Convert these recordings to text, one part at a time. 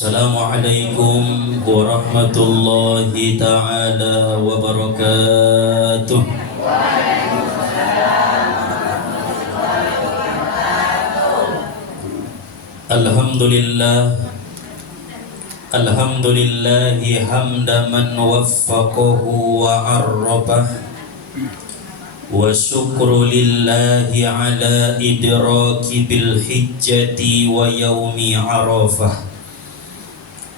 Assalamualaikum warahmatullahi ta'ala wabarakatuh. Alhamdulillah, alhamdulillahi hamda man waffaqahu wa arrabah, wa syukru lillahi ala idraki bil hijjati wa yaumi arafah.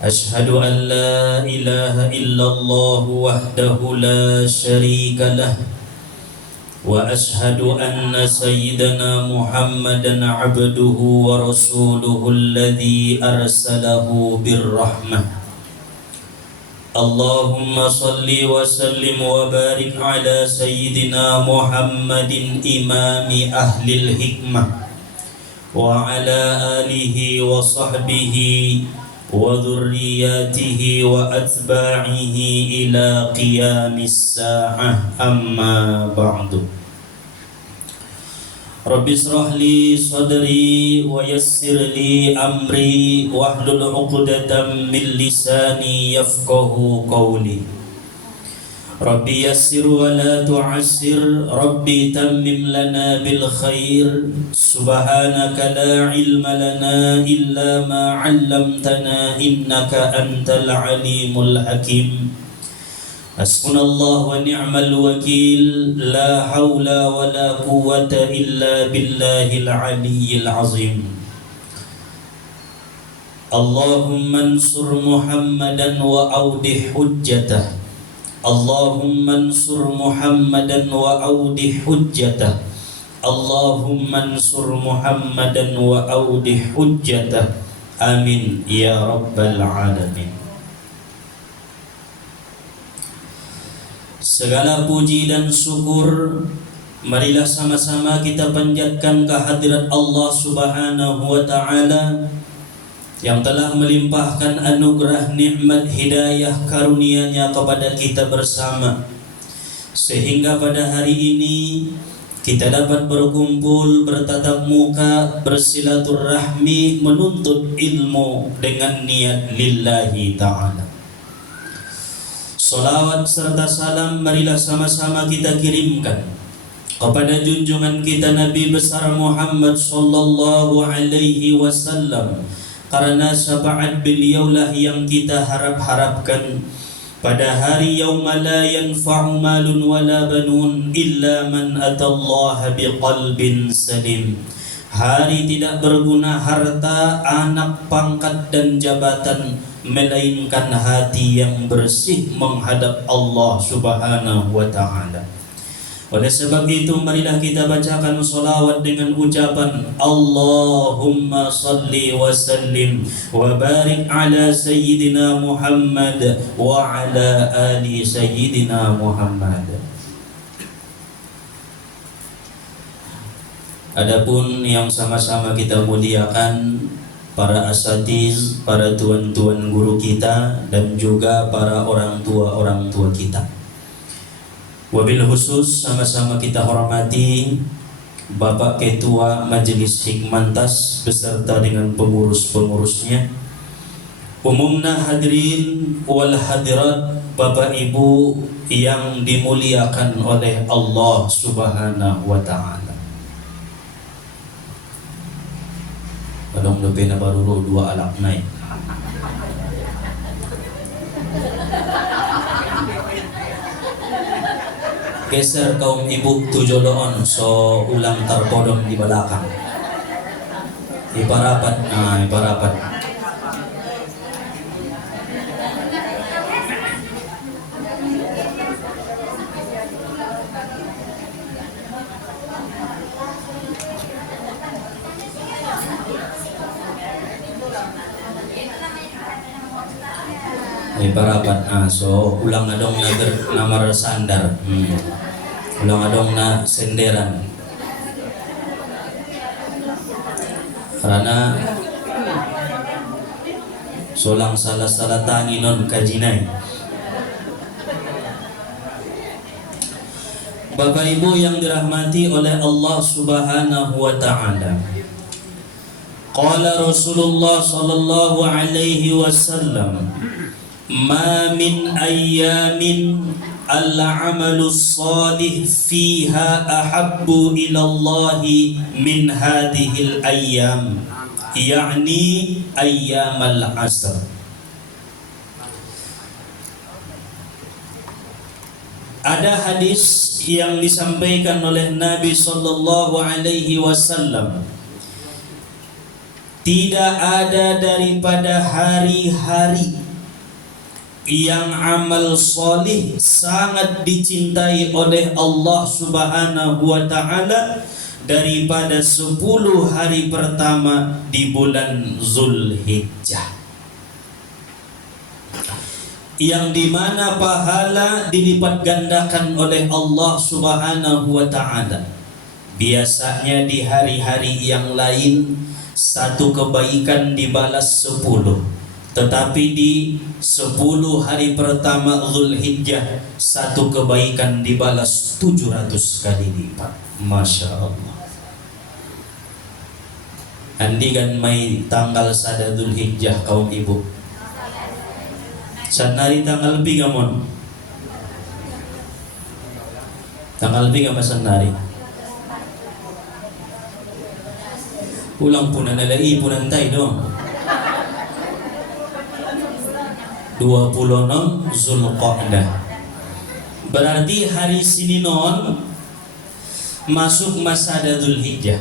Ashhadu an la ilaha illallah wahdahu la syarika lah, wa ashhadu anna sayyidana Muhammadan abduhu wa rasuluhu alladhi arsalahu birrahmah. Allahumma salli wa sallim wa barik ala sayyidina Muhammadin imami ahlil hikmah wa ala alihi wa sahbihi wa dhurriyyatihi wa atba'ihi ila qiyamis sa'ah, amma ba'du. Rabbi israh li sadri wa yassir li amri wahlul 'uqdatam min lisani yafqahu qawli. Rabbi yassir wa la tu'assir, Rabbi tammim lana bil khair. Subhanaka la ilma lana illa ma 'allamtana innaka antal alimul hakim. Hasbunallahu wa ni'mal wakil, la hawla wa la quwwata illa billahil aliyyil azim. Allahumma ansur Muhammadan wa awdih hujjatah. Allahumma ansur Muhammadan wa awdih hujjatah. Allahumma ansur Muhammadan wa awdih hujjatah. Amin ya rabbal alamin. Segala puji dan syukur marilah sama-sama kita panjatkan kehadirat Allah Subhanahu wa ta'ala yang telah melimpahkan anugerah nikmat hidayah karunia-Nya kepada kita bersama, sehingga pada hari ini kita dapat berkumpul, bertatap muka, bersilaturahmi, menuntut ilmu dengan niat lillahi ta'ala. Salawat serta salam marilah sama-sama kita kirimkan kepada junjungan kita Nabi besar Muhammad sallallahu alaihi wasallam, karena syafaat beliaulah yang kita harap-harapkan pada hari yauma la yanfa'u malun wala banun illa man atallaha biqalbin salim. Hari tidak berguna harta, anak, pangkat dan jabatan, melainkan hati yang bersih menghadap Allah Subhanahu wa ta'ala. Oleh sebab itu marilah kita bacakan salawat dengan ucapan Allahumma salli wa sallim wa barik ala sayyidina Muhammad wa ala ali sayyidina Muhammad. Adapun yang sama-sama kita muliakan para asatiz, para tuan-tuan guru kita, dan juga para orang tua kita. Wabil khusus sama-sama kita hormati Bapak Ketua Majelis Hikmantas beserta dengan pengurus-pengurusnya, umumna hadirin wal hadirat, Bapak Ibu yang dimuliakan oleh Allah Subhanahu wa ta'ala. Padang lebih na baru dua alak naik. Geser kaum ibu tujoloon, so ulang terpodong di belakang. Iparapat, iparapat. Iparapat, so ulang adong namar sandar. Ulang adong na senderan. Karena solang salah-salah tanginon kajinay. Bapak Ibu yang dirahmati oleh Allah Subhanahu wa ta'ala, Qala Rasulullah sallallahu alaihi wasallam, ma min ayyamin al-amalu salih fiha ahabbu ila Allahi min hadhil ayyam, yakni ayyam al-asr. Ada hadis yang disampaikan oleh Nabi sallallahu alaihi wasallam, tidak ada daripada hari-hari yang amal solih sangat dicintai oleh Allah Subhanahu wa ta'ala daripada 10 hari pertama di bulan Zulhijjah, yang dimana pahala dilipat gandakan oleh Allah Subhanahu wa ta'ala. Biasanya di hari-hari yang lain satu kebaikan dibalas 10, tetapi di 10 hari pertama Zulhijjah satu kebaikan dibalas 700 kali lipat. Masya Allah. Andi kan mai tanggal sada Zulhijjah kaum ibu. Sanari tanggal lebih gamon. Tanggal lebih apa sanari? Ulang pun nalai pun nantai dong. 26 Zulqa'dah. Berarti hari Sininon masuk masa Dzulhijjah.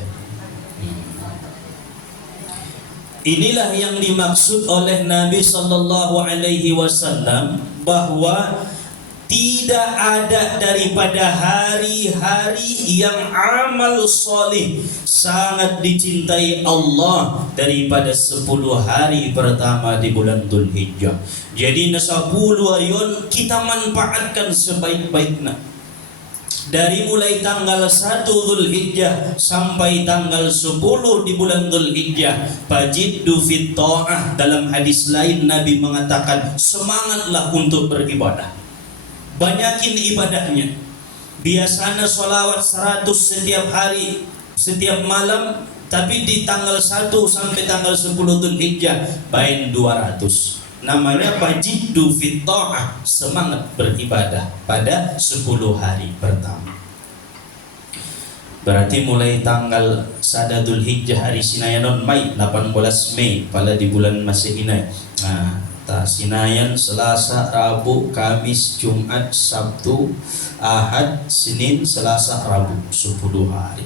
Inilah yang dimaksud oleh Nabi sallallahu alaihi wasallam bahwa tidak ada daripada hari-hari yang amal solih sangat dicintai Allah daripada 10 hari pertama di bulan Dzulhijjah. Jadi 10 ayun kita manfaatkan sebaik-baiknya. Dari mulai tanggal 1 Dzulhijjah sampai tanggal 10 di bulan Dzulhijjah, fajiddu fit ta'ah. Dalam hadis lain Nabi mengatakan, semangatlah untuk beribadah. Banyakin ibadahnya. Biasanya sholawat 100 setiap hari, setiap malam, tapi di tanggal 1 sampai tanggal 10 Dzulhijjah bain 200. Namanya fajiddu fit ta'ah, semangat beribadah pada 10 hari pertama. Berarti mulai tanggal sada Dzulhijjah hari Sinayanon Mai 18 Mei pada di bulan Masehi. Nah, Sinayan, Selasa, Rabu, Kamis, Jumat, Sabtu, Ahad, Senin, Selasa, Rabu, 10 hari.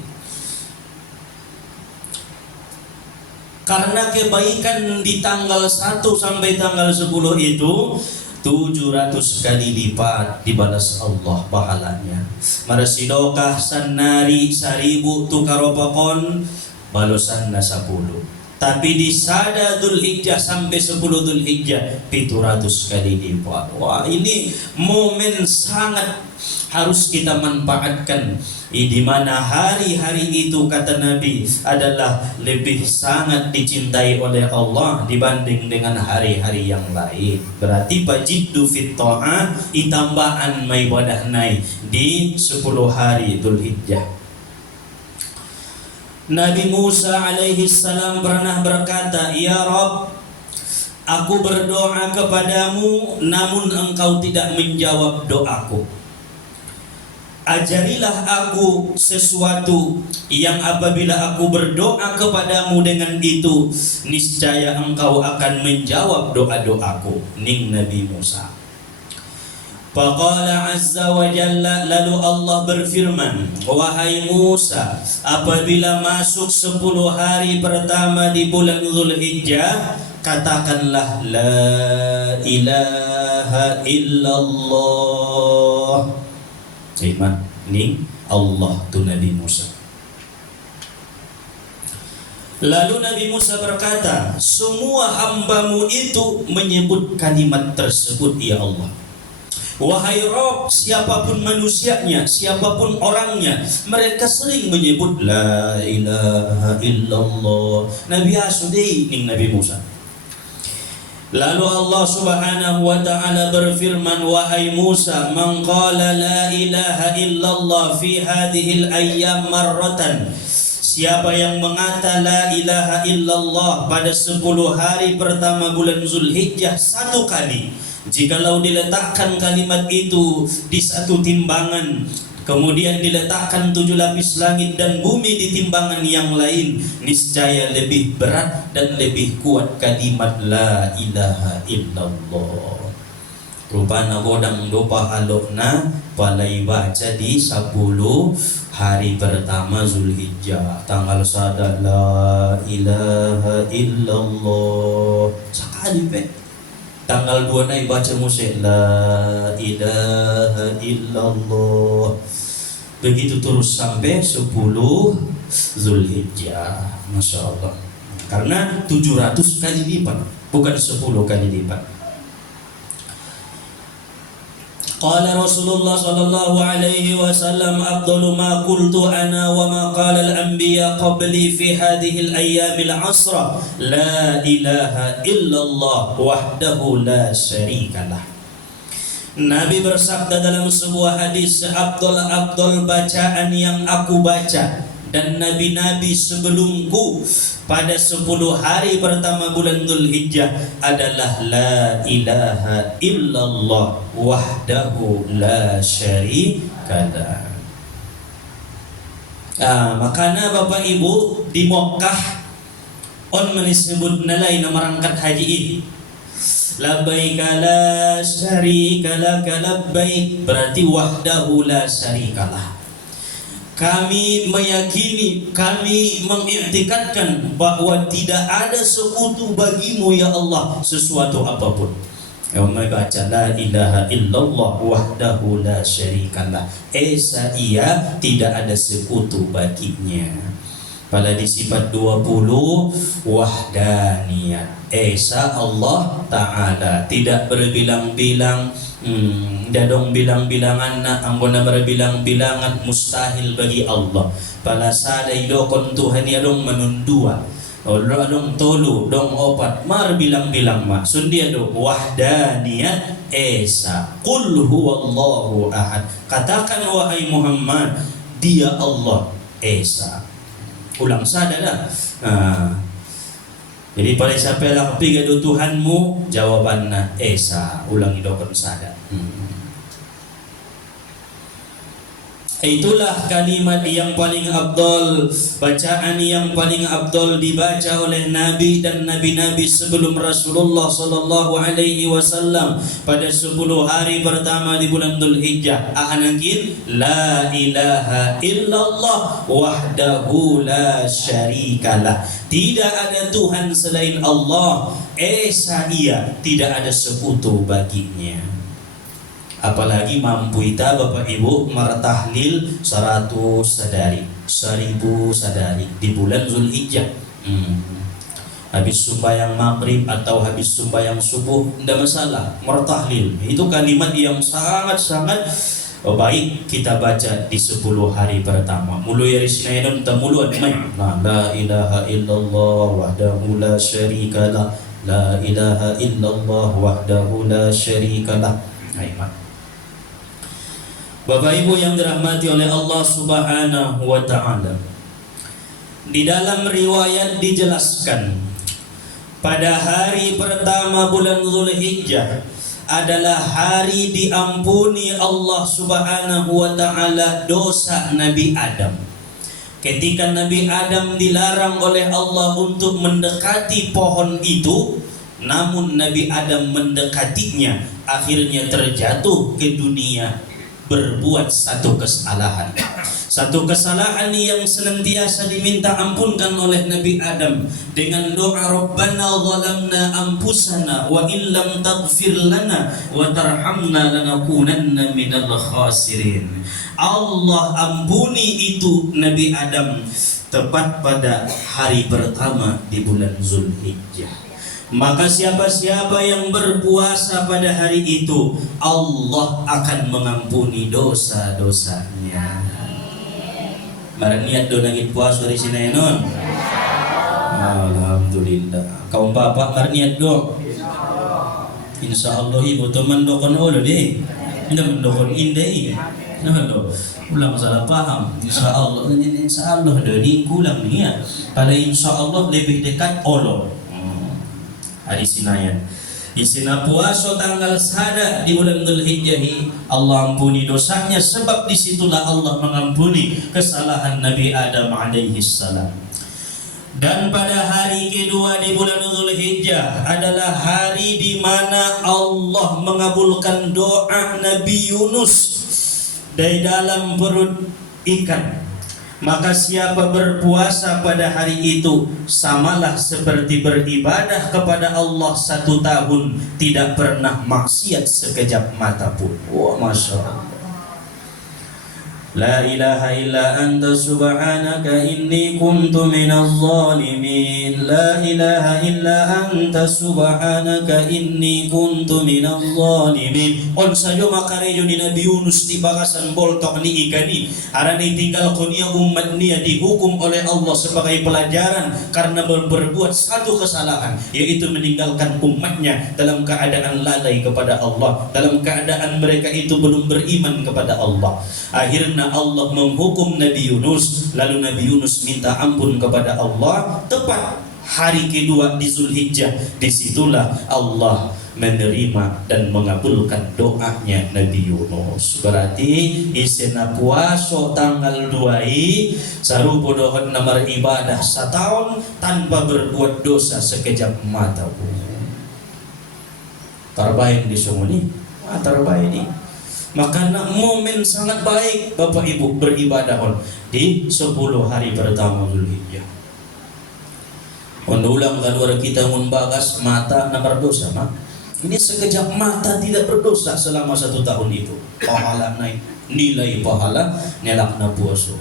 Karena kebaikan di tanggal 1 sampai tanggal 10 itu 700 kali lipat dibalas Allah pahalanya. Marsidokah sanari 1000 tukarobakon balosanna 10. Tapi di sada Dzulhijjah sampai 10 Dzulhijjah 700 kali lipat. Wah, ini momen sangat harus kita manfaatkan, di mana hari-hari itu kata Nabi adalah lebih sangat dicintai oleh Allah dibanding dengan hari-hari yang lain. Berarti fajiddu fit ta'ah, itambahan mai wadahnai di 10 hari Dzulhijjah. Nabi Musa alaihi salam pernah berkata, "Ya Rabb, aku berdoa kepadamu namun engkau tidak menjawab doaku. Ajarilah aku sesuatu yang apabila aku berdoa kepadamu dengan itu, niscaya engkau akan menjawab doa-doaku." Ning Nabi Musa. Faqala azza wa jalla, lalu Allah berfirman, "Wahai Musa, apabila masuk 10 hari pertama di bulan Dzulhijjah, katakanlah la ilaha illallah." Iman ni Allah tu Nabi Musa. Lalu Nabi Musa berkata, semua hambamu itu menyebut kalimat tersebut, ya Allah. Wahai Rabb, siapapun manusianya, siapapun orangnya, mereka sering menyebut la ilaha illallah. Nabi Asudi ning Nabi Musa. Lalu Allah Subhanahu wa ta'ala berfirman, wahai Musa, man qala la ilaha illallah fi hadhil ayyam marratan, siapa yang mengata la ilaha illallah pada 10 hari pertama bulan Zulhijjah 1 kali, jikalau diletakkan kalimat itu di satu timbangan, kemudian diletakkan 7 lapis langit dan bumi di timbangan yang lain, niscaya lebih berat dan lebih kuat kalimat la ilaha illallah. Rupana godang dopa alokna palai baca di 10 hari pertama Zulhijjah. Tanggal sada la ilaha illallah sekali pe. Tanggal 2 naik baca musik la ilaha illallah. Begitu terus sampai 10 Zulhijjah. Masya Allah. Karena 700 kali lipat, bukan 10 kali lipat. Qala Rasulullah sallallahu alaihi wasallam afdalu ma qultu ana wa ma qala al-anbiya qabli fi hadhihi al-ayyam al-'asra la ilaha illallah wahdahu la syarikalah. Nabi bersabda dalam sebuah hadis, afdal bacaan yang aku baca dan nabi-nabi sebelumku pada 10 hari pertama bulan Dzulhijjah adalah la ilaha illallah wahdahu la syarikalah. Makanya Bapak Ibu di Mokkah on menisebut nalai merangkat haji ini. Labbaik la syarika laka labbaik, berarti wahdahu la syarikalah. Kami meyakini, kami mengiktikadkan bahwa tidak ada sekutu bagimu ya Allah sesuatu apapun. Yang membaca la ilaha illallah wahdahu la syarikalah, esa ia tidak ada sekutu baginya. Pada di sifat 20 wahdaniyat, esa Allah Ta'ala tidak berbilang-bilang. Dadong bilang-bilangan na anggona berbilang-bilangan mustahil bagi Allah. Pala sadai dokon Tuhan adong menundua, adong tolu dong opat mar bilang-bilang mak sundia do wahdaniyat esa. Qul huwallahu ahad, katakan wahai Muhammad, dia Allah esa. Ulang sadada. Jadi pada siapa yang pigado Tuhanmu, jawabannya esa. Ulang idokon sada. Itulah kalimat yang paling abdol, bacaan yang paling abdol dibaca oleh Nabi dan Nabi-Nabi sebelum Rasulullah sallallahu alaihi wasallam pada 10 hari pertama di bulan Dzulhijjah. Anangkin la ilaha illallah wahdahu la syarikalah. Tidak ada Tuhan selain Allah, esa ia, tidak ada sekutu baginya. Apalagi mampu kita Bapak Ibu mertahlil 100 sadari, 1000 sadari di bulan Zulhijjah. Habis sembahyang maghrib atau habis sembahyang subuh tidak masalah, mertahlil. Itu kalimat yang sangat-sangat baik kita baca di 10 hari pertama. Mulu ya risinaidon tamuluan main. La ilaha illallah wahdahu la syarikalah. La ilaha illallah wahdahu la syarikalah. Aiman. Bapak Ibu yang dirahmati oleh Allah Subhanahu wa Ta'ala, di dalam riwayat dijelaskan pada hari pertama bulan Dzulhijjah adalah hari diampuni Allah Subhanahu wa Ta'ala dosa Nabi Adam. Ketika Nabi Adam dilarang oleh Allah untuk mendekati pohon itu, namun Nabi Adam mendekatinya, akhirnya terjatuh ke dunia berbuat satu kesalahan yang senantiasa diminta ampunkan oleh Nabi Adam dengan doa Rabbana zalamna anfusana wa illam taghfir lana wa tarhamna lanakunanna minal khasirin. Allah ampuni itu Nabi Adam tepat pada hari pertama di bulan Zulhijjah. Maka siapa-siapa yang berpuasa pada hari itu, Allah akan mengampuni dosa-dosanya. Barang niat do nangit puasa dari sini non. Alhamdulillah. Kaum bapak barang niat do. Insya Allah ibu teman do kon olo deh. Ina mendokon indai. Nah lo, ulang salah paham. Insya Allah dari kulang nih ya. Pada insya Allah lebih dekat Allah. Hadis sinayan. Isina puasa tanggal sada di bulan Dzulhijjah, Allah ampuni dosanya, sebab disitulah Allah mengampuni kesalahan Nabi Adam alaihi salam. Dan pada hari kedua di bulan Dzulhijjah adalah hari di mana Allah mengabulkan doa Nabi Yunus dari dalam perut ikan. Maka siapa berpuasa pada hari itu, samalah seperti beribadah kepada Allah 1 tahun, tidak pernah maksiat sekejap mata pun. Wah, Masya Allah. La ilaha illa anta subhanaka inni kuntu minaz zalimin. La ilaha illa anta subhanaka inni kuntu minaz zalimin. On saja makarejo ni Nabi Yunus di bakasan boltok ni ikan ni. Arani tinggal kunia umat ni dihukum oleh Allah sebagai pelajaran karena berbuat satu kesalahan, yaitu meninggalkan umatnya dalam keadaan lalai kepada Allah, dalam keadaan mereka itu belum beriman kepada Allah. Akhirnya Allah menghukum Nabi Yunus, lalu Nabi Yunus minta ampun kepada Allah. Tepat hari kedua di Dzulhijjah, disitulah Allah menerima dan mengabulkan doanya Nabi Yunus. Berarti isena puasa tanggal 2 sarupo dohon namar ibadah setahun tanpa berbuat dosa sekejap mata pun. Terbaik di sumuni, terbaik di. Maka momen sangat baik Bapak Ibu beribadah di 10 hari pertama Dzulhijjah. Ulang keluar kita membagas mata nomor dosa, mak. Ini sekejap mata tidak berdosa selama 1 tahun itu. Pahala naik, nilai pahala nelakna puasa.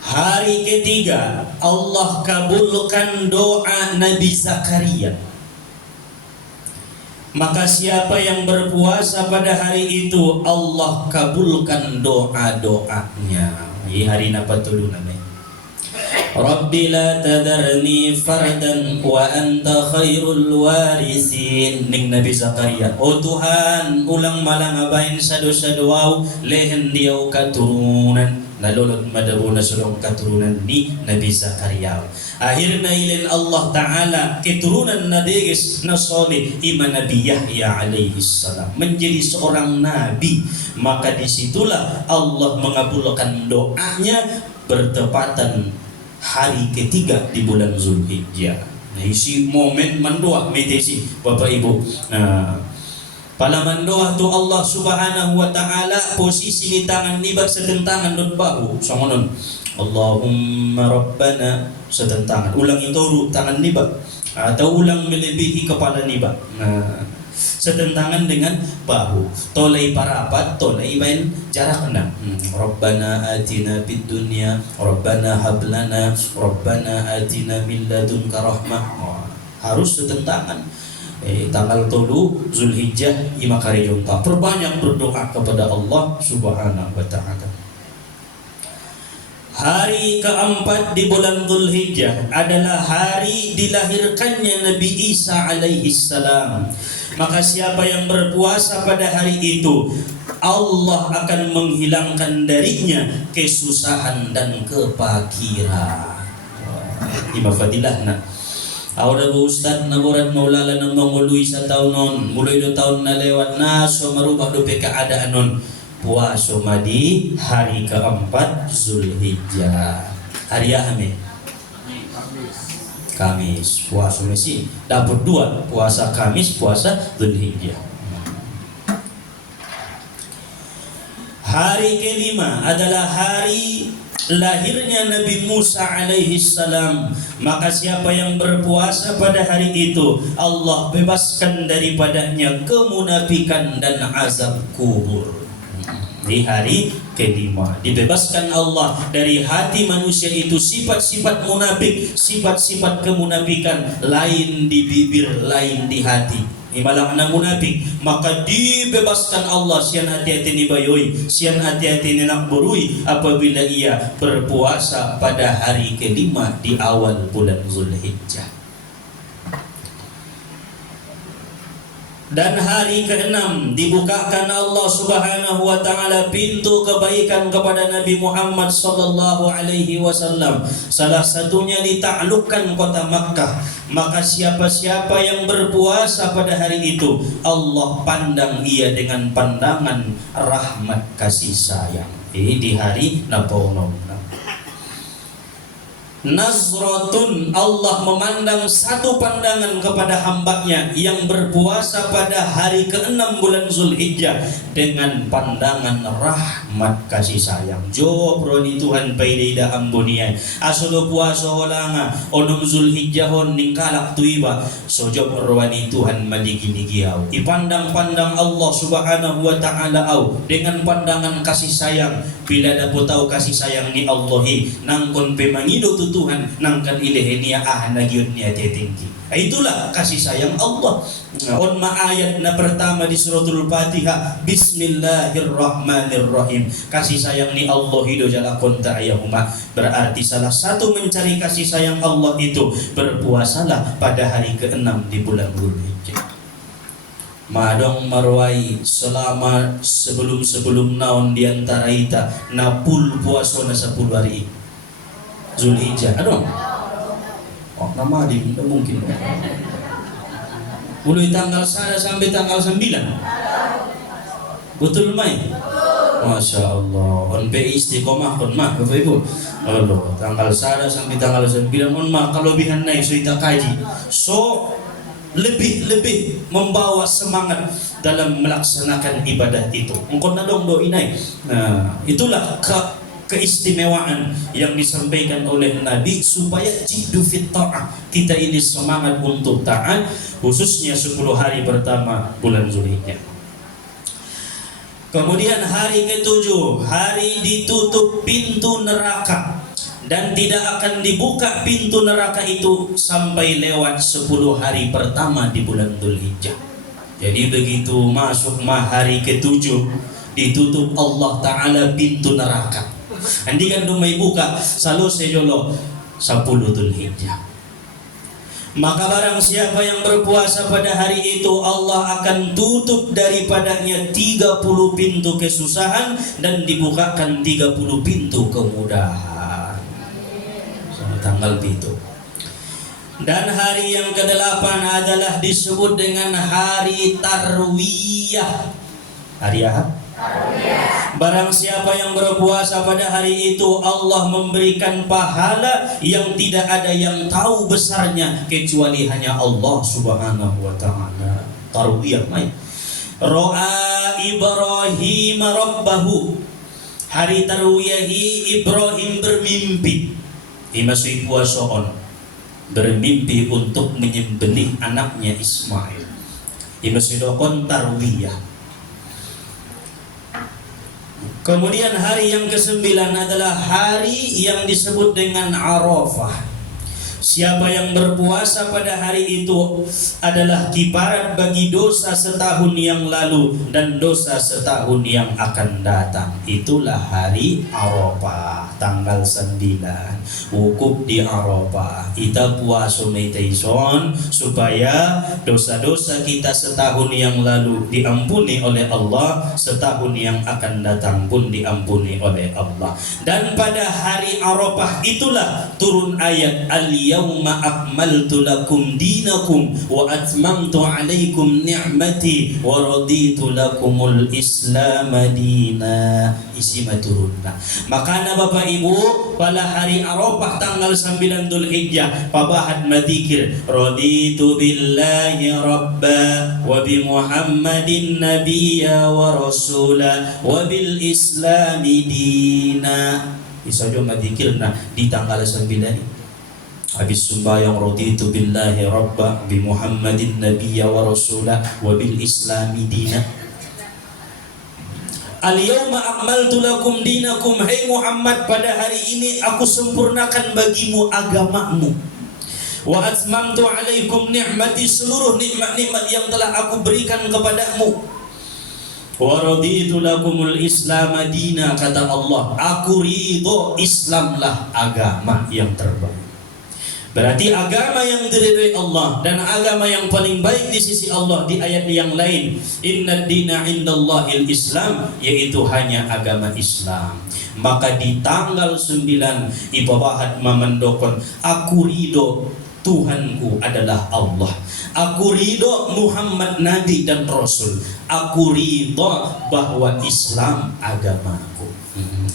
Hari ketiga Allah kabulkan doa Nabi Zakaria. Maka siapa yang berpuasa pada hari itu, Allah kabulkan doa-doanya. Ini hari napa tulu namanya? Rabbi la tadarni fardan wa anta khairul warisin. Ning Nabi Zakaria, oh Tuhan, ulang malang abain sadu-sadu wau lehen diau katurunan. Nalulot madabuna sulong keturunan di Nabi Zakaria. Akhirnya ilin Allah Ta'ala keturunan nadegis nasoli iman Nabi Yahya alaihi salam menjadi seorang nabi. Maka disitulah Allah mengabulkan doanya bertepatan hari ketiga di bulan Dzulhijjah. Nah, isi momen mendoa meditasi Bapak Ibu. Nah, palaman doa tu Allah Subhanahu wa Ta'ala posisi di tangan nibat setentangan dot bahu songonon. Allahumma Rabbana setentangan. Ulang itu tangan nibat atau ulang melebihi kepala nibat. Nah, setentangan dengan bahu. Tolai parapat, tolai main jarak enam. Rabbana atina fid dunya, Rabbana hablana, Rabbana atina min ladunka rahmah. Harus setentangan. Tanggal 3 Dzulhijjah ima karejunta. Perbanyak berdoa kepada Allah Subhanahu wa Ta'ala. Hari keempat di bulan Dzulhijjah adalah hari dilahirkannya Nabi Isa alaihi salam. Maka siapa yang berpuasa pada hari itu, Allah akan menghilangkan darinya kesusahan dan kepakiran. Ima fadilahna. Awda Ustaz naburat maulala nang mangului sa taon non, mulai 2 tahun na lewat na so marubah do keadaan non. Puasa madi hari keempat Dzulhijjah. Hari ahme Kamis. Puasa mesi dapat 2, puasa Kamis, puasa Dzulhijjah. Hari kelima adalah hari lahirnya Nabi Musa alaihi salam. Maka siapa yang berpuasa pada hari itu, Allah bebaskan daripadanya kemunafikan dan azab kubur. Di hari kelima dibebaskan Allah dari hati manusia itu sifat-sifat munafik, sifat-sifat kemunafikan, lain di bibir, lain di hati. Imalakna munafik, maka dibebaskan Allah. Sian hati-hati ni bayoi, sian hati-hati ni nak berui apabila ia berpuasa pada hari kelima di awal bulan Dzulhijjah. Dan hari ke-6 dibukakan Allah Subhanahu wa taala pintu kebaikan kepada Nabi Muhammad sallallahu alaihi wasallam. Salah satunya ditaklukkan kota Makkah. Maka siapa-siapa yang berpuasa pada hari itu, Allah pandang ia dengan pandangan rahmat kasih sayang. Di hari Napoleon. Nazratun, Allah memandang satu pandangan kepada hambanya yang berpuasa pada hari ke-6 bulan Zulhijjah dengan pandangan rahmat kasih sayang. Jo proni Tuhan paidida ambunia asolo puasa holanga onum Zulhijjah hon ningkalak tuiba sojob rwani Tuhan maliginigiau. Ipandang-pandang Allah Subhanahu wa taala au dengan pandangan kasih sayang. Bila dapat tahu kasih sayang ni Allahi nangkon pemangido tu Tuhan nangkan ilehenia nagiun niya tetinggi. Itulah kasih sayang Allah. On ayat na pertama di suratul Fatihah, Bismillahirrahmanirrahim. Kasih sayang ni Allah hido jala konta ayahuma. Berarti salah satu mencari kasih sayang Allah itu berpuasalah pada hari ke-6 di bulan Zulhijjah. Madong marwai selama sebelum naon diantara ita napul puasa na 10 hari Zulhijjah. Adong nama di mungkin mulai tanggal 1 sampai tanggal 9. Betul mai? Masya Allah. On pe istiqomah kon mah Bapak Ibu. Allah tanggal 1 sampai tanggal 9 on mah kelebihan naik so ita kaji. So lebih membawa semangat dalam melaksanakan ibadah itu. Mungkin nadong do inai. Nah, itulah keistimewaan yang disampaikan oleh Nabi supaya jihdu fit ta'ah. Kita ini semangat untuk taat khususnya 10 hari pertama bulan Zulhijjah. Kemudian hari ke-7, hari ditutup pintu neraka dan tidak akan dibuka pintu neraka itu sampai lewat 10 hari pertama di bulan Zulhijjah. Jadi begitu masuk hari ke-7 ditutup Allah Ta'ala pintu neraka. Andi kan dumay buka salo sejolo 10 Zulhijjah. Maka barang siapa yang berpuasa pada hari itu Allah akan tutup daripadanya 30 pintu kesusahan dan dibukakan 30 pintu kemudahan. Tanggal itu. Dan hari yang ke-8 adalah disebut dengan hari Tarwiyah. Hari Ahad. Barang siapa yang berpuasa pada hari itu Allah memberikan pahala yang tidak ada yang tahu besarnya kecuali hanya Allah Subhanahu wa taala. Tarwiyah mai. Ra'a Ibrahim rabbahu. Hari Tarwiyahi Ibrahim bermimpi. Masih puasa on bermimpi untuk menyembelih anaknya Ismail. Masih dokon Tarwiyah. Kemudian hari yang ke-9 adalah hari yang disebut dengan Arafah. Siapa yang berpuasa pada hari itu adalah kifarat bagi dosa setahun yang lalu dan dosa setahun yang akan datang. Itulah hari Arafah, tanggal 9. Wukuf di Arafah. Kita puasa meditation supaya dosa-dosa kita setahun yang lalu diampuni oleh Allah, setahun yang akan datang pun diampuni oleh Allah. Dan pada hari Arafah itulah turun ayat Al-yawma akmaltu lakum dinakum wa atmamtu alaikum ni'mati wa raditu lakumul islam dina. Isi maturunna. Makanya Bapak Ibu pada hari Arafah tanggal 9 Dzulhijjah pabahat madzikir raditu billahi rabba wa bi Muhammadin nabiyya wa rasula wa bil islami dina. Isa jo madzikirna di tanggal 9 ini. Habis sembahyang raditu billahi rabba bi Muhammadin nabiyya wa rasula wa bil islami dina. Al-yawma akmaltu lakum dinakum. Hai Muhammad, pada hari ini aku sempurnakan bagimu agamamu. Wa atmamtu alaikum ni'mati, seluruh nikmat-nikmat yang telah aku berikan kepadamu. Wa raditu lakumul islam dina, kata Allah, aku ridho Islamlah agama yang terbaik. Berarti agama yang diridhai Allah dan agama yang paling baik di sisi Allah di ayat yang lain, inna dina indallahil Islam, yaitu hanya agama Islam. Maka di tanggal 9 ibabahat memendokon, aku ridho Tuhanku adalah Allah, aku ridho Muhammad Nabi dan Rasul, aku ridho bahwa Islam agamaku.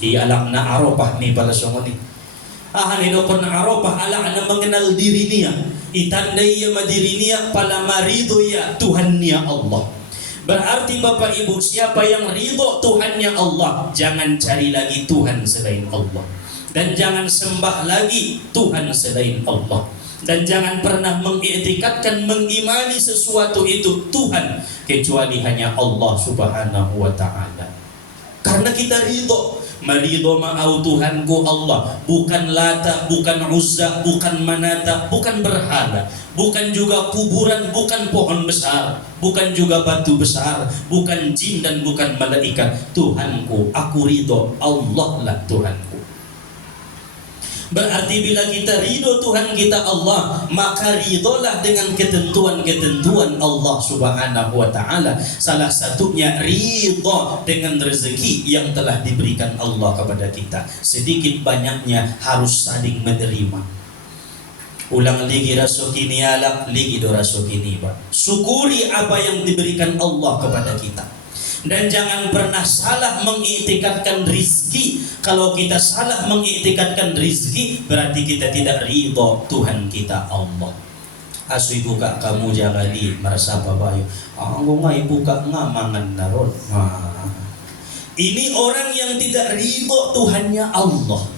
Iyalah na Arafah nih pala songoni. Ahani dokon Arafah ala ana mengenal diri niya, itandai ya madiri niya pala marido ya Tuhannya Allah. Berarti Bapak Ibu, siapa yang ridho Tuhannya Allah, jangan cari lagi Tuhan selain Allah, dan jangan sembah lagi Tuhan selain Allah, dan jangan pernah mengiktikadkan, mengimani sesuatu itu Tuhan kecuali hanya Allah Subhanahu wa ta'ala. Karena kita ridho, marido ma'au Tuhanku Allah, bukan Lata, bukan Uzza, bukan Manata, bukan berhala, bukan juga kuburan, bukan pohon besar, bukan juga batu besar, bukan jin dan bukan malaikat. Tuhanku, aku ridho, Allah lah Tuhanku. Berarti bila kita ridho Tuhan kita Allah, maka ridholah dengan ketentuan-ketentuan Allah Subhanahu wa ta'ala. Salah satunya ridho dengan rezeki yang telah diberikan Allah kepada kita. Sedikit banyaknya harus saling menerima. Ulang lagi rasukini alak, lagi do rasukini ba. Syukuri apa yang diberikan Allah kepada kita. Dan jangan pernah salah mengiktikadkan rizki. Kalau kita salah mengiktikadkan rizki, berarti kita tidak ridho Tuhan kita Allah. Asui buka kamu jangan di merasa babayu. Anggo ngai buka ngamangan narod. Ini orang yang tidak ridho Tuhannya Allah.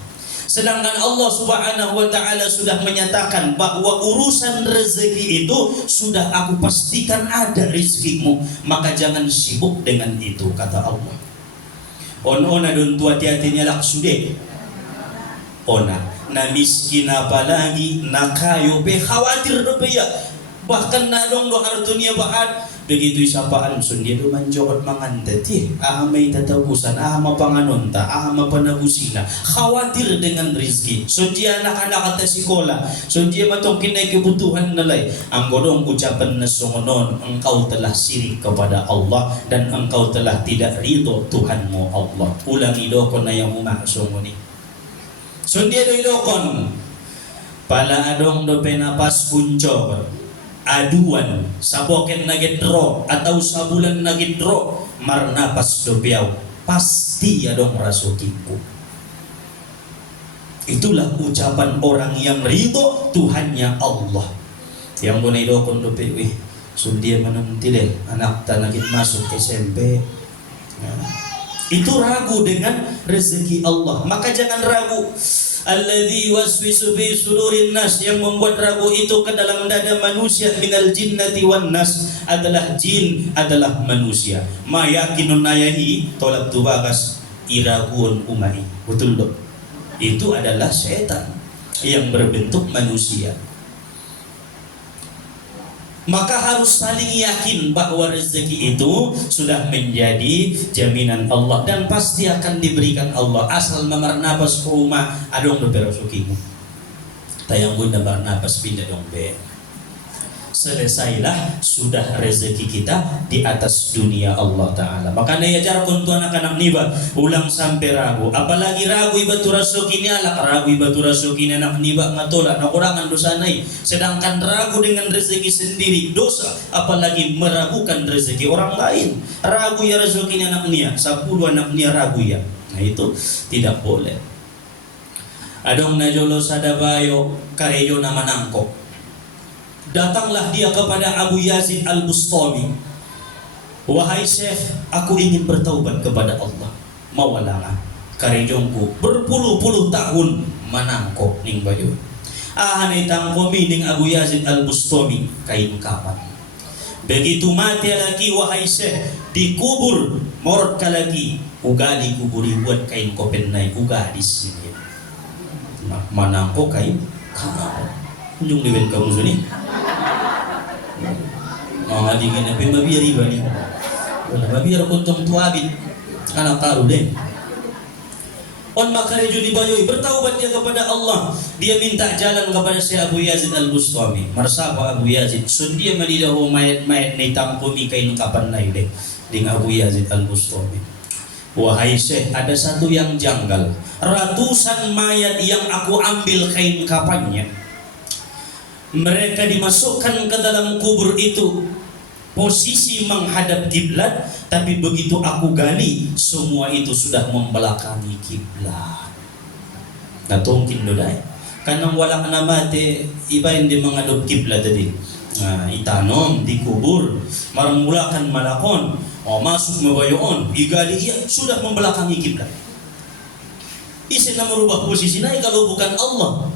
Sedangkan Allah Subhanahu wa ta'ala sudah menyatakan bahwa urusan rezeki itu sudah aku pastikan ada rezekimu, maka jangan sibuk dengan itu, kata Allah. Ona don tua tiatinya lak sude. Ona na miskin apalagi na kayo pe khawatir do pe ya. Bahkan na dong do hartunya bahat begitu sapaan sun dia do manjokot mangandati amay tatapusan mapanganonta mapanagusina, khawatir dengan rizki. So dia anak-anak kata sekolah, so dia matong kinay kebutuhan nalay, ang godong ucapan na sungonon, engkau telah syirik kepada Allah dan engkau telah tidak ridho Tuhanmu Allah. Ulang idokon na yang umaksungoni. So dia do idokon pala adong do penapas kuncok aduan saboken nagedro atau sabulan nagedro marnapas dobiaw, pasti adong rasukiku. Itulah ucapan orang yang ridho Tuhannya Allah. Yang bunay do kon dobi sundia manuntilel anak tanagit masuk SMP. Itu ragu dengan rezeki Allah. Maka jangan ragu. Alladzi waswisu fi sudurin nas, yang membuat ragu itu ke dalam dada manusia, minal jinnati wan nas, adalah jin, adalah manusia. Ma yakinun ayahi tolak tubagas iragun umai. Betul dong? Itu adalah setan yang berbentuk manusia. Maka harus saling yakin bahwa rezeki itu sudah menjadi jaminan Allah dan pasti akan diberikan Allah. Asal memarnapas ke rumah adong beberosukimu. Tayang bunda marnapas pindah dong be. Selesailah sudah rezeki kita di atas dunia Allah Ta'ala. Makanya ya jarkun tu anak-anak niba ulang sampai ragu. Apalagi ragu ibatu rasukini alak, ragu ibatu rasukini anak niba ngatola nakurangan dosa nai. Sedangkan ragu dengan rezeki sendiri dosa, apalagi meragukan rezeki orang lain. Ragu ya rasukini anak nia, 10 anak nia ragu ya. Nah itu tidak boleh. Adong najolo sadabayo kareyo nama nangkok. Datanglah dia kepada Abu Yazid Al-Bustami. Wahai Syekh, aku ingin bertaubat kepada Allah. Mawalanga karejongku berpuluh-puluh tahun manangkok ning bayu. Ahanay tangkomi ning Abu Yazid Al-Bustami kain kapan. Begitu mati lagi wahai Syekh, dikubur morot kalagi ugali kuburi buat kain kopen nai ugadis ini. Manangkok kain kapan. Kunjung diwen kamu sini. Mga digin na pimabiyar iba niya. Wala mabiyar kuntong tuwabit. Anak taro din. On makarejo ni Bayoy bertaubat dia kepada Allah. Dia minta jalan kepada Syekh Abu Yazid Al-Bustami. Marsapa Abu Yazid sun dia malidaho mayat-mayat ni tangkumi kain kapan na yun dengan Abu Yazid Al-Bustami. Wahai Syekh, ada satu yang janggal. Ratusan mayat yang aku ambil kain kapannya, mereka dimasukkan ke dalam kubur itu posisi menghadap kiblat, tapi begitu aku gali, semua itu sudah membelakangi kiblat. Natungkin dodai. Kanang wala na mate, iba hindi menghadap kiblat tadi. Itanom di kubur, marmulakan malakon, masuk mabayoon, igali iya, sudah membelakangi kiblat. Isin na merubah posisi na kalau bukan Allah.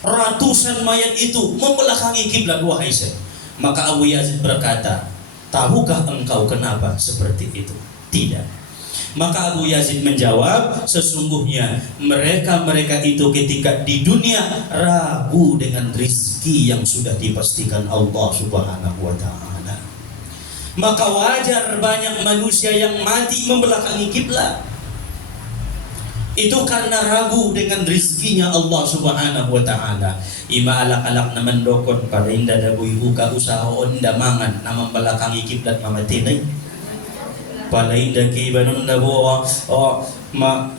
Ratusan mayat itu membelakangi kiblat, wahai Syekh. Maka Abu Yazid berkata, tahukah engkau kenapa seperti itu? Tidak. Maka Abu Yazid menjawab, sesungguhnya mereka itu ketika di dunia ragu dengan rizki yang sudah dipastikan Allah Subhanahu wa ta'ala. Maka wajar banyak manusia yang mati membelakangi kiblat. Itu karena ragu dengan rizkinya Allah Subhanahu wa ta'ala. Ima alak-alak naman dokon para inda daboy buka usaha onda mangan na membelakangi kiblat mamatinay. Pala inda kibanon dabo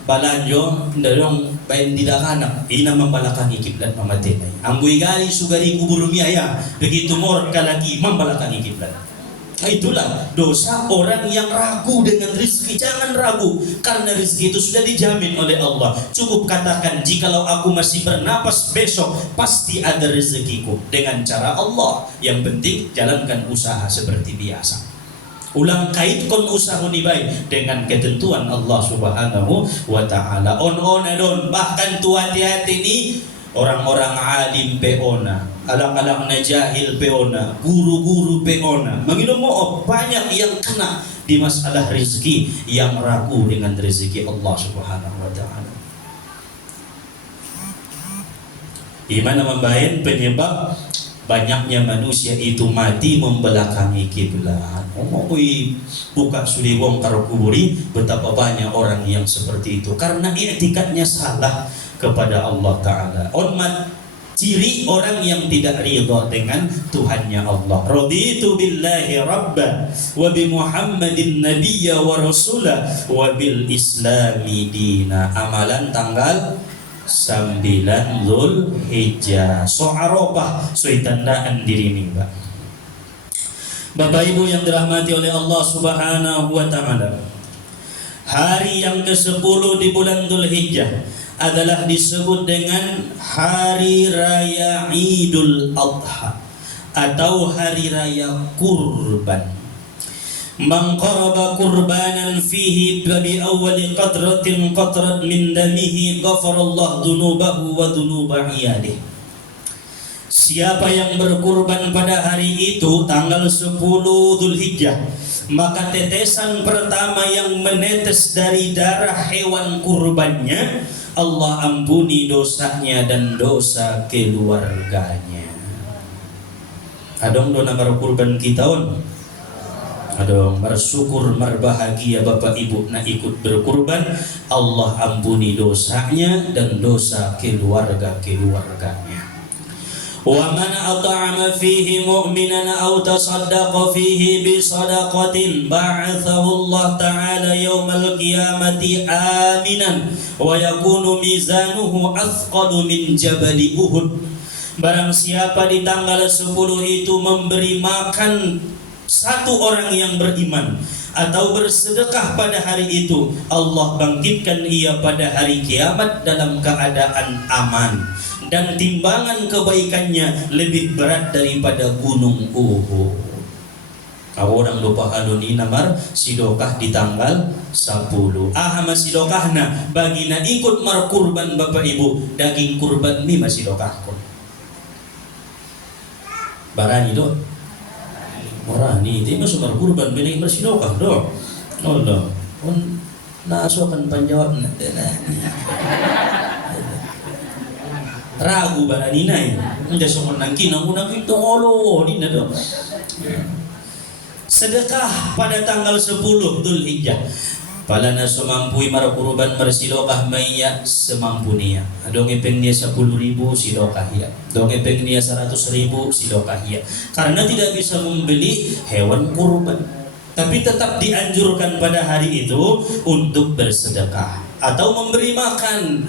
balanjo ndalong bayin didakanak ina membelakangi kiblat mamatinay. Amboy gali sugari kubur miaya begitu mor kalagi membelakangi kiblat. Itulah dosa orang yang ragu dengan rizki. Jangan ragu, karena rizki itu sudah dijamin oleh Allah. Cukup katakan, jikalau aku masih bernapas besok, pasti ada rezekiku dengan cara Allah. Yang penting jalankan usaha seperti biasa. Ulang kaitkan usaha ni baik dengan ketentuan Allah Subhanahu wa ta'ala. On adon, bahkan tua hati-hati ni orang-orang alim peona, alang-alang na jahil peona, guru-guru peona. Menginom mo banyak yang kena di masalah rezeki, yang ragu dengan rezeki Allah Subhanahu wa ta'ala. Gimana membain penyebab banyaknya manusia itu mati membelakangi kiblat? Buka suri bongkar kuburi, betapa banyak orang yang seperti itu karena i'tikadnya salah kepada Allah Ta'ala. Ciri orang yang tidak ridha dengan Tuhannya Allah. Raditu billahi rabba wa bi Muhammadin nabiyya wa rasula wa bil islami dina. Amalan tanggal 9 Zulhijjah. So Arafah, so tandaan diri ini, Pak. Bapak Ibu yang dirahmati oleh Allah Subhanahu wa ta'ala, hari yang ke-10 di bulan Zulhijjah adalah disebut dengan Hari Raya Idul Adha atau Hari Raya Kurban. Man qaraba qurbanan fihi bi awwali qatratin qatrat min damihi ghafarallahu dhunubahu wa dhunuba iyadihi. Siapa yang berkurban pada hari itu tanggal 10 Zulhijjah, maka tetesan pertama yang menetes dari darah hewan kurbannya, Allah ampuni dosanya dan dosa keluarganya. Adong dona berkurban kita on. Adong bersyukur berbahagia Bapak Ibu na ikut berkurban, Allah ampuni dosanya dan dosa keluarganya. Wa man at'ama fihi mu'minan aw tasaddaqa fihi bi sadaqatin ba'athahu Allah ta'ala yawmal qiyamati aminan wa yakunu mizanuhu athqalu min jabali Uhud. Barang siapa di tanggal 10 itu memberi makan satu orang yang beriman atau bersedekah pada hari itu, Allah bangkitkan ia pada hari kiamat dalam keadaan aman, dan timbangan kebaikannya lebih berat daripada gunung Uhud. Orang lupa aluni namar sidokah di tanggal 10. Masidokahna bagi na ikut markurban Bapak Ibu, daging kurban mi masidokahkon. Barani do. Marani itu masuk markurban bini marsidokah do. Allah. Naasokan panjawab na. Ragu barani na eh. Hindi sumon nang kinang-unang ito olo ni na do. Sedekah pada tanggal 10 Dzulhijjah. palana semampui mar kurban marsilokah maya semampu nia. Dong epeng nia 10.000 silokah ya. Dong epeng nia 100.000 silokah ya. Karena tidak bisa membeli hewan kurban. Tapi tetap dianjurkan pada hari itu untuk bersedekah atau memberi makan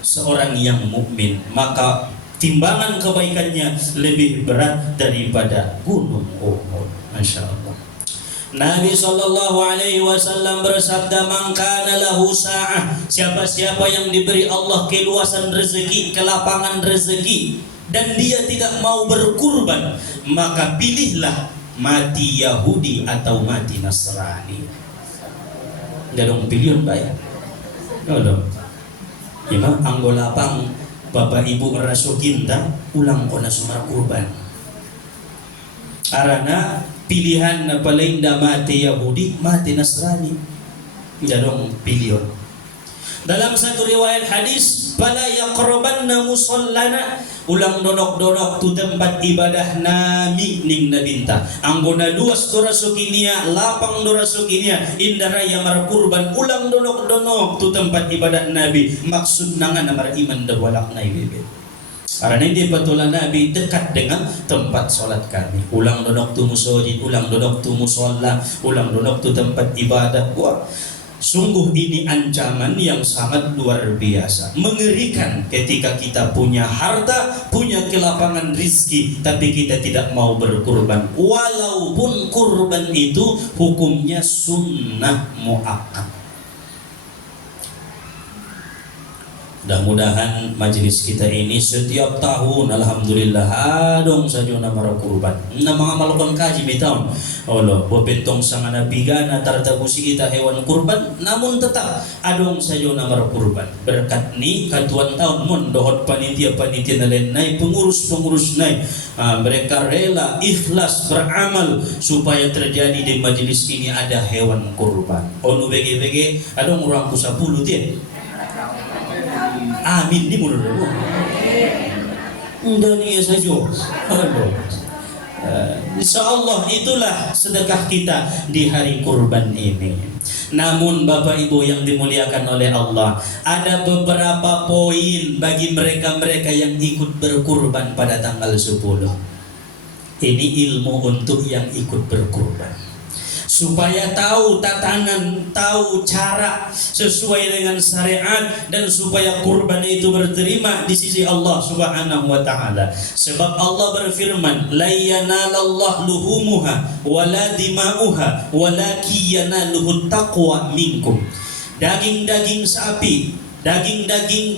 seorang yang mukmin, maka timbangan kebaikannya lebih berat daripada gunung Uhud. Masya Allah. Nabi SAW bersabda, "Man kana lahu sa'ah," siapa-siapa yang diberi Allah keluasan rezeki, kelapangan rezeki, dan dia tidak mau berkurban, maka pilihlah mati Yahudi atau mati Nasrani. Tidak dong pilihan baik. Dong. Ima anggolapang Bapak Ibu raso kinta ulang kona sumar kurban. Karena pilihan na paling da mati Yahudi, mati Nasrani. Jadong pilihan. Dalam satu riwayat hadis, "Fala yaqrabanna musallana," ulang donok-donok tu tempat ibadah nami ning nabinta. Anggona luas dora sukinia, lapang dora sukinia, indara yang mar kurban ulang donok-donok tu tempat ibadah nabi. Maksud nangan namar iman da walak nai bebe. Karena ini betulan Nabi dekat dengan tempat solat kami. Ulang donok tu musojid, ulang donok tu musolla, ulang donok tu tempat ibadah. Wah, sungguh ini ancaman yang sangat luar biasa, mengerikan ketika kita punya harta, punya kelapangan rizki, tapi kita tidak mau berkurban. Walaupun kurban itu hukumnya sunnah muakkad. Mudah-mudahan majelis kita ini setiap tahun alhamdulillah adong saja nama kurban. Nama amalkan kaji mitahun. Allah, bopetong sangat nabigana tartabusi kita hewan kurban, namun tetap adong saja nama kurban. Berkat ni katuan tahun mun dohot panitia-panitia nalain naik, pengurus-pengurus naik. Mereka rela ikhlas beramal supaya terjadi di majelis ini ada hewan kurban. Onu bege-bege adong orang ku 10 dia. Amin di mulut aku. Dunia saja. Insyaallah itulah sedekah kita di hari kurban ini. Namun Bapak Ibu yang dimuliakan oleh Allah, ada beberapa poin bagi mereka-mereka yang ikut berkurban pada tanggal 10. Ini ilmu untuk yang ikut berkurban, supaya tahu tatanan, tahu cara sesuai dengan syariat, dan supaya kurban itu berterima di sisi Allah Subhanahu wa taala. Sebab Allah berfirman, "La yanalallahu luhumuha wala dima'uha walakin yanaluhut taqwa minkum." Daging-daging sapi, daging-daging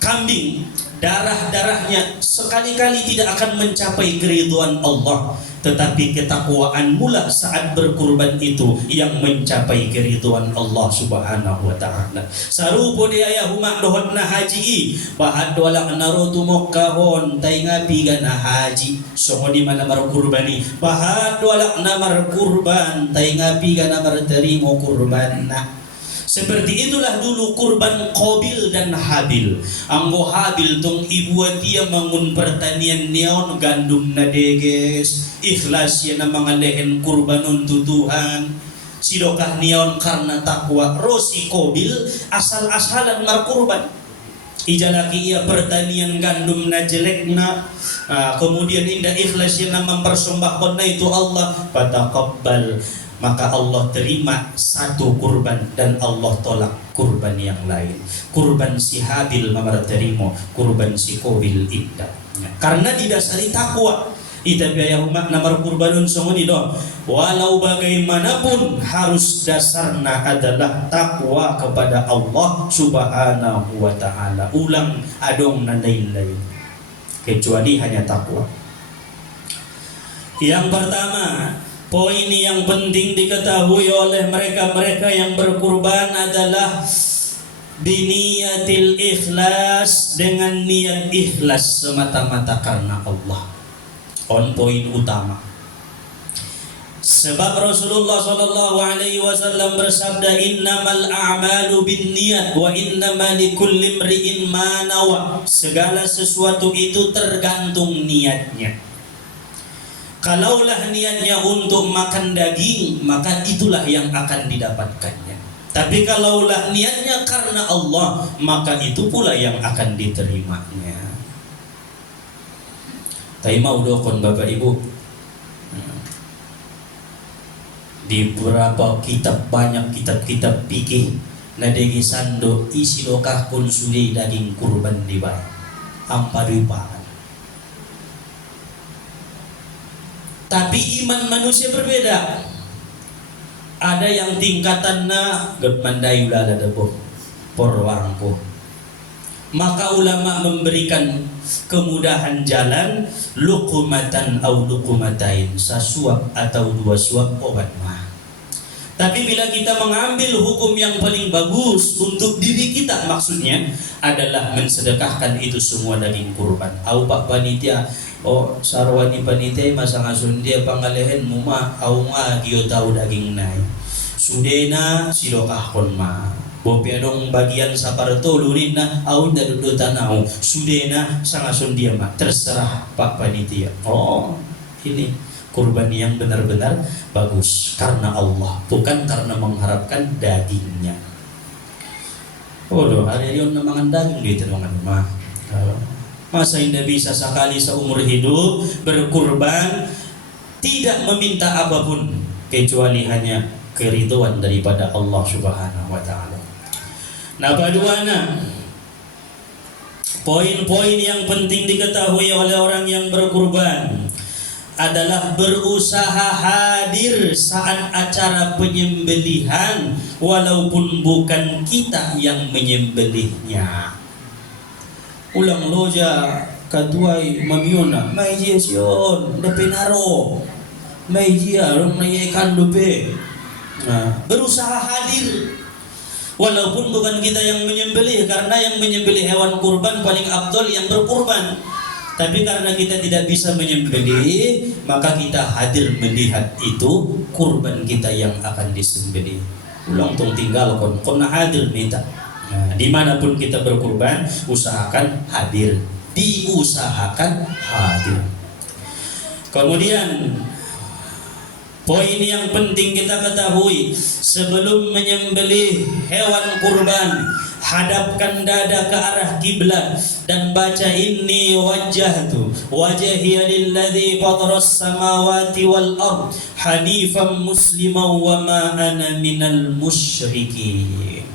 kambing, darah-darahnya sekali-kali tidak akan mencapai keridhaan Allah, tetapi ketakwaan mula saat berkurban itu yang mencapai keridhaan Allah Subhanahu wa taala. Sarupo dia ya humak dohot na haji bahad wala narutu mokkahon tay ngapi gana haji songo di mana mar kurbani bahad wala namar kurban tay ngapi gana mar terimo kurbanna. Seperti itulah dulu kurban Qabil dan Habil. Anggo Habil tong ibu dia mangun pertanian niaon gandum nadeges, ikhlas ya na mga lehen kurban untuk Tuhan. Sidokah niaon karena takwa. Rosi Qabil asal-asalan mar kurban. Ijalaki ia pertanian gandum na jelek na, kemudian indah ikhlas ya na mempersembahkan na itu Allah, pataqabbal. Maka Allah terima satu kurban dan Allah tolak kurban yang lain. Kurban si Habil mamar terima, kurban si Qabil tidak. Karena didasari takwa. Ita biaya umat namar kurbanun songoni do. Walau bagaimanapun harus dasarnya adalah takwa kepada Allah Subhanahu wa taala. Ulang adong na lain-lain. Kecuali hanya takwa. Yang pertama, poin yang penting diketahui oleh mereka-mereka yang berkurban adalah biniyatil ikhlas, dengan niat ikhlas semata-mata karena Allah. On poin utama. Sebab Rasulullah SAW bersabda, "Innamal a'malu binniyat wa innama likulli imri'in ma nawa." Segala sesuatu itu tergantung niatnya. Kalaulah niatnya untuk makan daging, maka itulah yang akan didapatkannya. Tapi kalaulah niatnya karena Allah, maka itu pula yang akan diterimanya. Tapi mau dokon Bapak Ibu, di beberapa kitab, banyak kitab-kitab fikih nadegi sando isi lokah pun suri daging kurban dibayar ampaduipakan. Tapi iman manusia berbeda. Ada yang tingkatannya gepmandai ulala debo porwangko. Maka ulama memberikan kemudahan jalan luqmatan au luqmatain, sasuap atau dua suap obat mah. Tapi bila kita mengambil hukum yang paling bagus untuk diri kita, maksudnya adalah mensedekahkan itu semua daging kurban. Au pak panitia, oh sarwani panitia masa ngasun dia pangalehen muma au nga giyo tahu daging nai. Sudena silokahkon ma. Bopi adong bagian saparto lurin na au dadudo tanau. Sudena sangasun dia ma. Terserah pak panitia. Oh ini kurban yang benar-benar bagus karena Allah, bukan karena mengharapkan dagingnya. Oh doh, hari ini namangan daging di tenongan mah. Masa indah bisa sekali seumur hidup berkurban tidak meminta apapun kecuali hanya keridhaan daripada Allah Subhanahu wa taala. Nah, paduana poin-poin yang penting diketahui oleh orang yang berkurban adalah berusaha hadir saat acara penyembelihan walaupun bukan kita yang menyembelihnya. Ulang loja katuai mamiona mai jia sion de penaro mai jia rong nai ikan lupe. Nah, berusaha hadir walaupun bukan kita yang menyembelih, karena yang menyembelih hewan kurban paling afdol yang berkurban. Tapi karena kita tidak bisa menyembelih, maka kita hadir melihat itu kurban kita yang akan disembelih. Ulang tong tinggal kon hadir minta. Nah, dimanapun kita berkurban, usahakan hadir. Diusahakan hadir. Kemudian poin yang penting kita ketahui, sebelum menyembelih hewan kurban, hadapkan dada ke arah kiblat dan baca inni wajjahtu wajhiya lilladzi fataras samawati wal ard hanifan musliman wa ma ana minal musyrikin.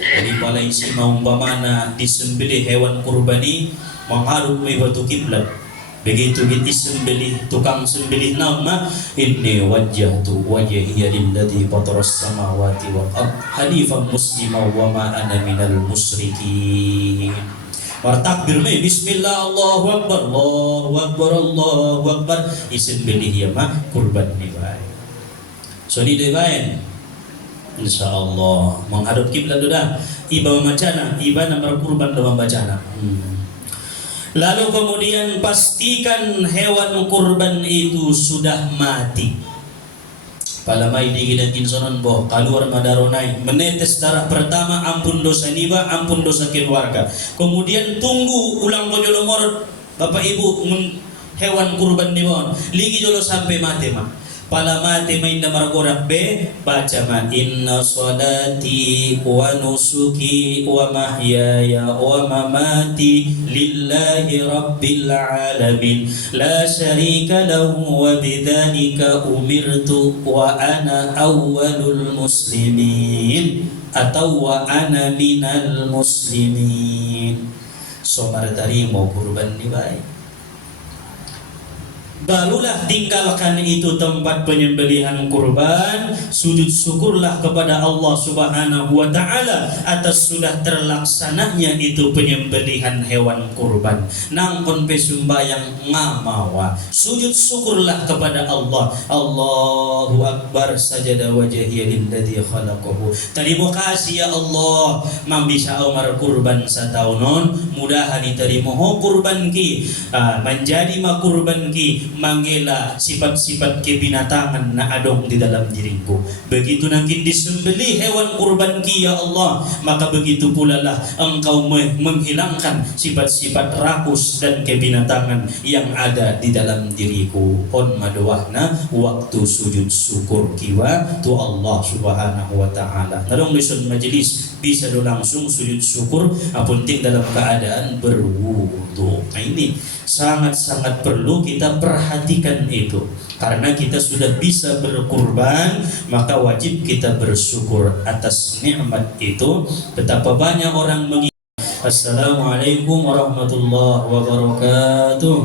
Jadi balai si maumpamana disembelih hewan kurbani menghadap batu kiblat. Begitu disembelih tukang sembelih nama inni wajjahtu wajhiya lilladzi fataras samawati wal ard hanifan musliman wa ma ana minal musyrikin. Wartakbir me bismillah Allahu akbar Allahu akbar Allahu akbar isembelih ya mah kurban ni bae. So di debain insyaallah menghadap kiblat dah ibadah macana ibadah berkurban dalam bacana. Lalu kemudian pastikan hewan kurban itu sudah mati. Palamai digilagin sonon boh keluar madaronai menetes darah pertama, ampun dosa niba, ampun dosa keluarga. Kemudian tunggu ulang kojolomor Bapak Ibu hewan kurban niba ligi jolo sampai mati mah. Pala mati main damar korak be baca ma inna salati wa nusuki wa mahyaya wa mamati lillahi rabbil alamin la syarika lahu wa bidzalika umirtu wa ana awwalul muslimin atau wa ana minal muslimin. Somar dari mau kurban ni baik, barulah tinggalkan itu tempat penyembelihan kurban, sujud syukurlah kepada Allah Subhanahu wa taala atas sudah terlaksananya itu penyembelihan hewan kurban. Nang kon pesumbayang ngamawa, sujud syukurlah kepada Allah. Allahu akbar sajada wajhiya lilladzi khalaqahu. Terima kasih ya Allah, mambisa umar kurban satahunon, mudahan diterima ho kurban ki, menjadi ma kurban ki manggela sifat-sifat kebinatangan na adong di dalam diriku. Begitu nanti disembelih hewan kurban ki ya Allah, maka begitu pula lah engkau menghilangkan sifat-sifat rakus dan kebinatangan yang ada di dalam diriku. On madoahna waktu sujud syukur kiwa tu Allah subhanahu wa ta'ala. Narong lison majelis bisa do langsung sujud syukur apunting dalam keadaan berwudu. Nah ini sangat-sangat perlu kita perhatikan itu. Karena kita sudah bisa berkurban, maka wajib kita bersyukur atas nikmat itu. Betapa banyak orang mengingat. Assalamualaikum warahmatullahi wabarakatuh.